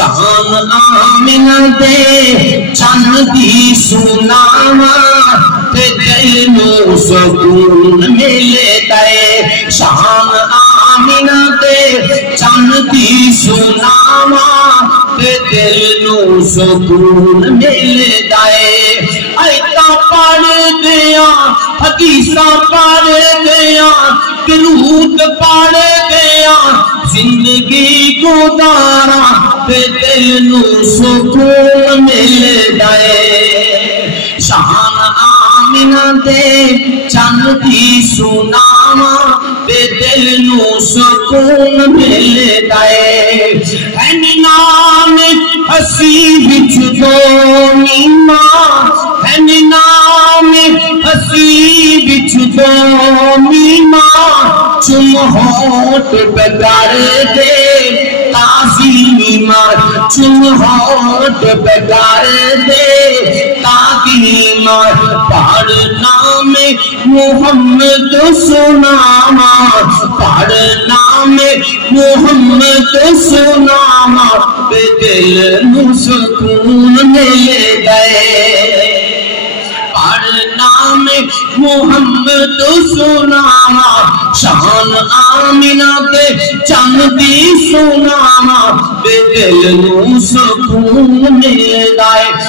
شان آمنہ دے چند دی سناوا تے دل نو سکون ملدا ہے شان آمنہ دے چند دی سناوا تے دل نو سکون ملدا ہے آیتاں پڑھ دیا حدیثاں پڑھ دیا درود پڑھ دیا زندگی گزارا تے دل نو سکون ملدا ہے شان آمنہ دے چند دی سناوا تے دل نو سکون ملدا ہے نام ہسی وچ دو نیما ہے نام ہسی وچ دو نیما چم ہوٹ بگار دے تازی مار چم ہوٹ بگار دے تازی مار پڑھ نام محمد سناما پڑھ نام محمد سناما بے دل نو سکون ملدا ہے پڑھ نام محمد سناوا شان آمنہ تے چند دی سناوا بے دل نو سکون ملدا ہے